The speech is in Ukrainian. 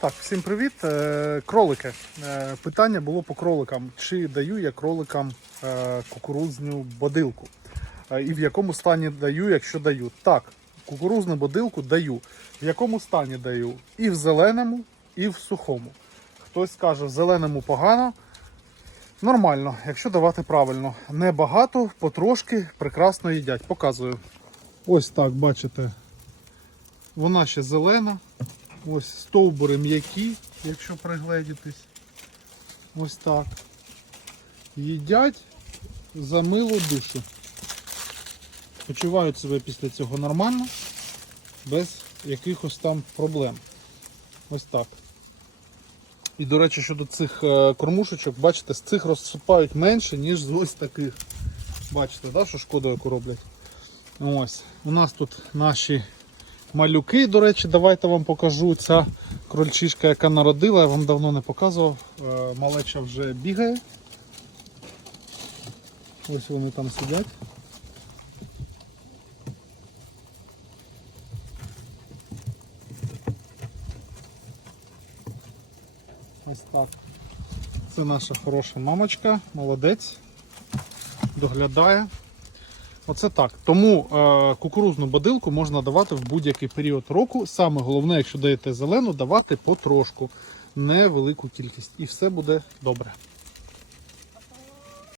Так, всім привіт. Е, Кролики. Е, Питання було по кроликам. Чи даю я кроликам е, кукурудзну бодилку? І в якому стані даю, якщо даю? Так, кукурудзну бодилку даю. В якому стані даю? І в зеленому, і в сухому. Хтось каже, в зеленому погано. Нормально, якщо давати правильно. Не багато, потрошки прекрасно їдять. Показую. Ось так, бачите. Вона ще зелена. Ось стовбури м'які, якщо пригледітись. Ось так. Їдять за милу душу. Почувають себе після цього нормально, без якихось там проблем. Ось так. І, до речі, щодо цих е, кормушечок, бачите, з цих розсипають менше, ніж з ось таких. Бачите, да, що шкоду яку роблять. Ось. У нас тут наші малюки, до речі, давайте вам покажу. Ця крольчишка, яка народила, я вам давно не показував. Е, Малеча вже бігає. Ось вони там сидять. Ось так. Це наша хороша мамочка, молодець, доглядає. Оце так. Тому е, кукурузну бодилку можна давати в будь-який період року. Саме головне, якщо даєте зелену, давати потрошку, невелику кількість. І все буде добре.